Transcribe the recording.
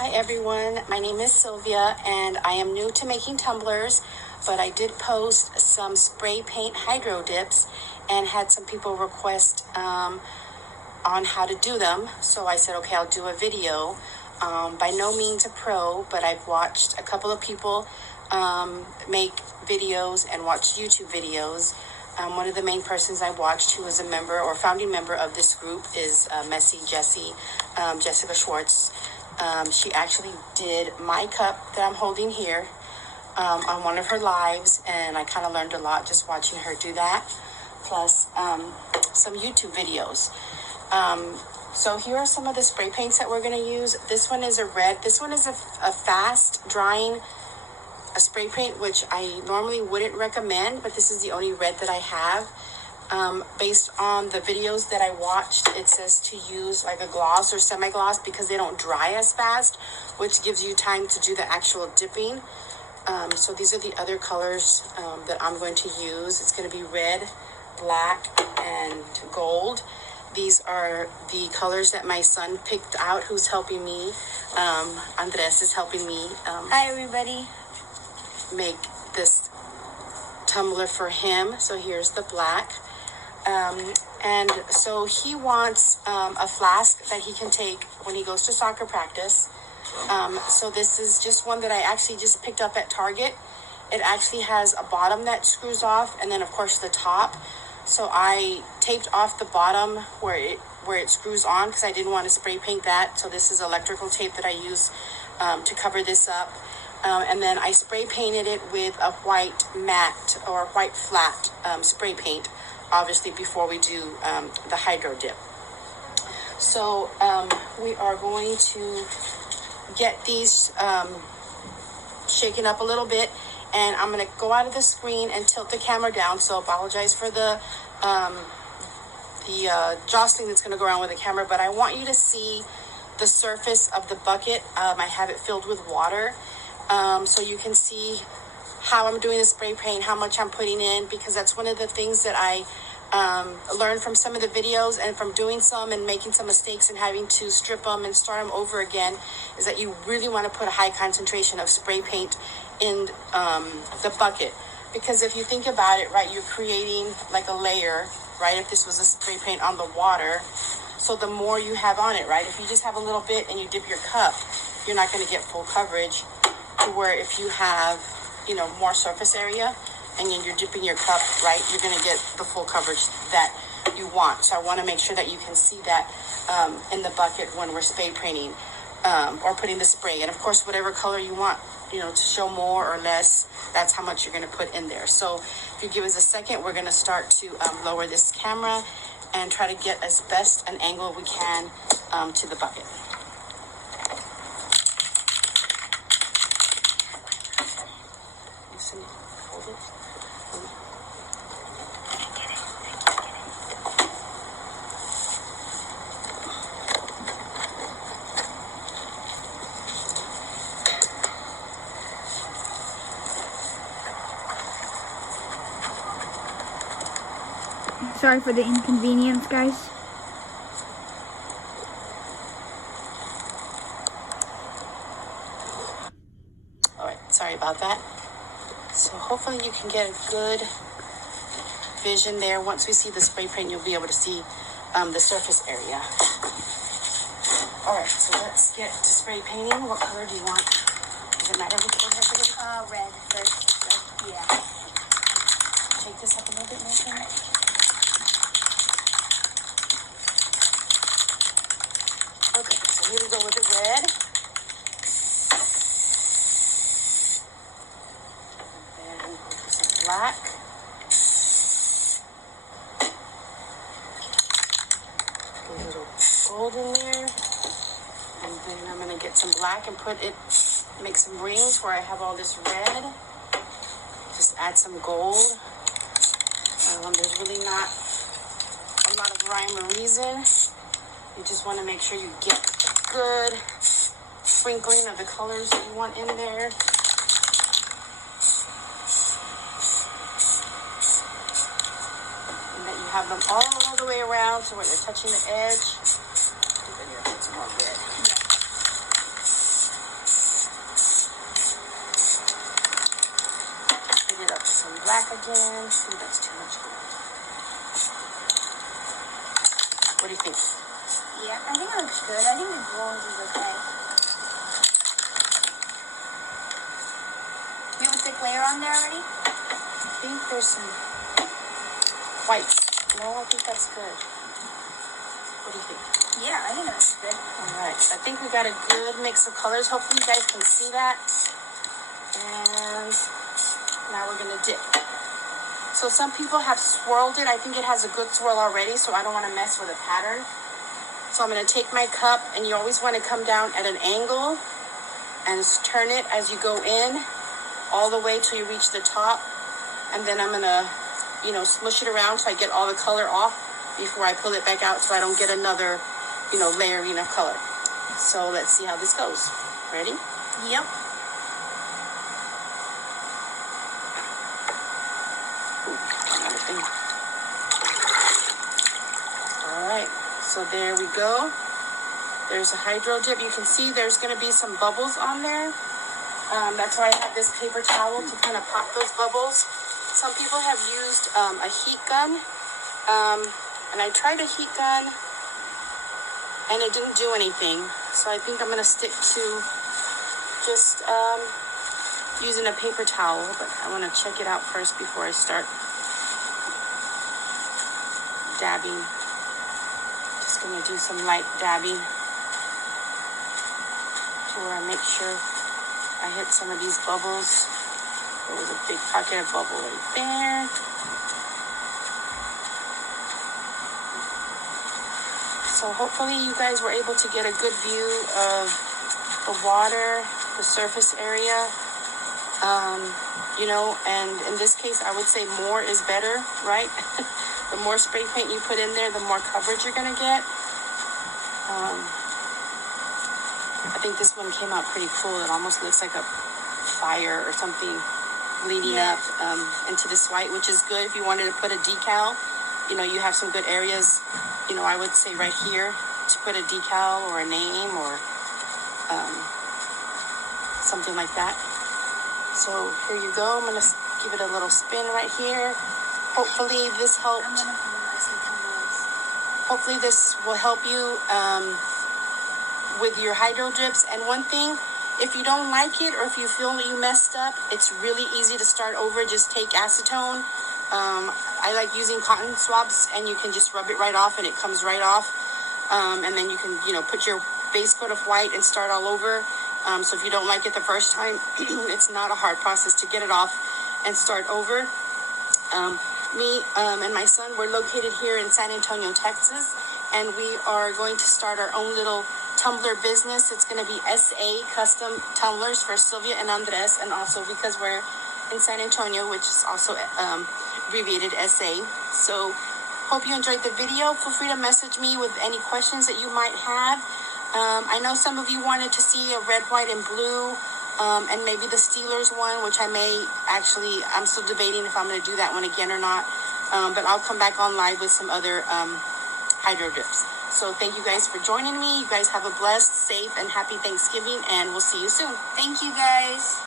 Hi everyone, my name is Sylvia and I am new to making tumblers, but I did post some spray paint hydro dips and had some people request on how to do them. So I said, okay, I'll do a video. By no means a pro, but I've watched a couple of people make videos and watch YouTube videos. One of the main persons I watched who was a member or founding member of this group is Messy Jessie, Jessica Schwartz. She actually did my cup that I'm holding here on one of her lives, and I kind of learned a lot just watching her do that, plus some YouTube videos. So here are some of the spray paints that we're going to use. This one is a red. This one is a fast drying spray paint, which I normally wouldn't recommend, but this is the only red that I have. Based on the videos that I watched, it says to use like a gloss or semi-gloss because they don't dry as fast, which gives you time to do the actual dipping. So these are the other colors that I'm going to use. It's going to be red, black, and gold. These are the colors that my son picked out, who's helping me. Andres is helping me. Hi, everybody. Make this tumbler for him. So here's the black. And so he wants a flask that he can take when he goes to soccer practice. So this is just one that I actually just picked up at Target. It actually has a bottom that screws off, and then of course the top. So I taped off the bottom where it screws on because I didn't want to spray paint that. So this is electrical tape that I use to cover this up. And then I spray painted it with a white matte or white flat spray paint, obviously before we do the hydro dip. So we are going to get these shaken up a little bit, and I'm going to go out of the screen and tilt the camera down. So apologize for the jostling that's going to go around with the camera, but I want you to see the surface of the bucket. I have it filled with water. So you can see how I'm doing the spray paint, how much I'm putting in, because that's one of the things that I learned from some of the videos and from doing some and making some mistakes and having to strip them and start them over again, is that you really want to put a high concentration of spray paint in the bucket. Because if you think about it, right, you're creating like a layer, right, if this was a spray paint on the water. So the more you have on it, right, if you just have a little bit and you dip your cup, you're not going to get full coverage. To where if you have, more surface area and you're dipping your cup, right, you're going to get the full coverage that you want. So I want to make sure that you can see that in the bucket when we're spray painting or putting the spray. And of course, whatever color you want, to show more or less, that's how much you're going to put in there. So if you give us a second, we're going to start to lower this camera and try to get as best an angle we can to the bucket. Hold it. Sorry for the inconvenience, guys. All right, sorry about that. So hopefully you can get a good vision there. Once we see the spray paint, you'll be able to see the surface area. All right, so let's get to spray painting. What color do you want? Does it matter which color it is? Red first. Red. Yeah. Shake this up a little bit, Nathan. Okay, so here we go with the red. Black. A little gold in there. And then I'm going to get some black and make some rings where I have all this red. Just add some gold. There's really not a lot of rhyme or reason. You just want to make sure you get good sprinkling of the colors that you want in there. Have them all the way around so when they're touching the edge. I think I need to put some more red. back again. Ooh, that's too much gold. What do you think? Yeah, I think it looks good. I think the gold is okay. You have a thick layer on there already? I think there's some whites. No, I think that's good. What do you think? Yeah, I think it looks good. All right, so I think we got a good mix of colors. Hopefully you guys can see that. And now we're gonna dip. So some people have swirled it. I think it has a good swirl already, so I don't want to mess with the pattern. So I'm gonna take my cup, and you always want to come down at an angle and turn it as you go in, all the way till you reach the top. And then I'm gonna, smush it around so I get all the color off before I pull it back out, so I don't get another, layering of color. So let's see how this goes. Ready? Yep. Another thing. All right, so there we go. There's a hydro dip. You can see there's going to be some bubbles on there. That's why I have this paper towel to kind of pop those bubbles. Some people have used a heat gun, and I tried a heat gun, and it didn't do anything. So I think I'm going to stick to just using a paper towel, but I want to check it out first before I start dabbing. Just going to do some light dabbing to where I make sure I hit some of these bubbles. There was a big pocket of bubble right there. So hopefully you guys were able to get a good view of the water, the surface area. And in this case, I would say more is better, right? The more spray paint you put in there, the more coverage you're going to get. I think this one came out pretty cool. It almost looks like a fire or something leading up into this white, which is good if you wanted to put a decal. You have some good areas, I would say right here to put a decal or a name or something like that. So here you go. I'm going to give it a little spin right here. Hopefully this helped. I'm gonna put in some tumblers. Hopefully this will help you with your hydro drips. And one thing, if you don't like it or if you feel you messed up, it's really easy to start over. Just take acetone. I like using cotton swabs, and you can just rub it right off and it comes right off. And then you can, put your base coat of white and start all over. So if you don't like it the first time, it's not a hard process to get it off and start over. Me and my son, we're located here in San Antonio, Texas, and we are going to start our own little tumbler business. It's going to be SA Custom Tumblers for Sylvia and Andres, and also because we're in San Antonio, which is also abbreviated SA. So hope you enjoyed the video. Feel free to message me with any questions that you might have. I know some of you wanted to see a red, white, and blue, and maybe the Steelers one, which I'm still debating if I'm going to do that one again or not. But I'll come back on live with some other hydro drips. So thank you guys for joining me. You guys have a blessed, safe, and happy Thanksgiving, and we'll see you soon. Thank you, guys.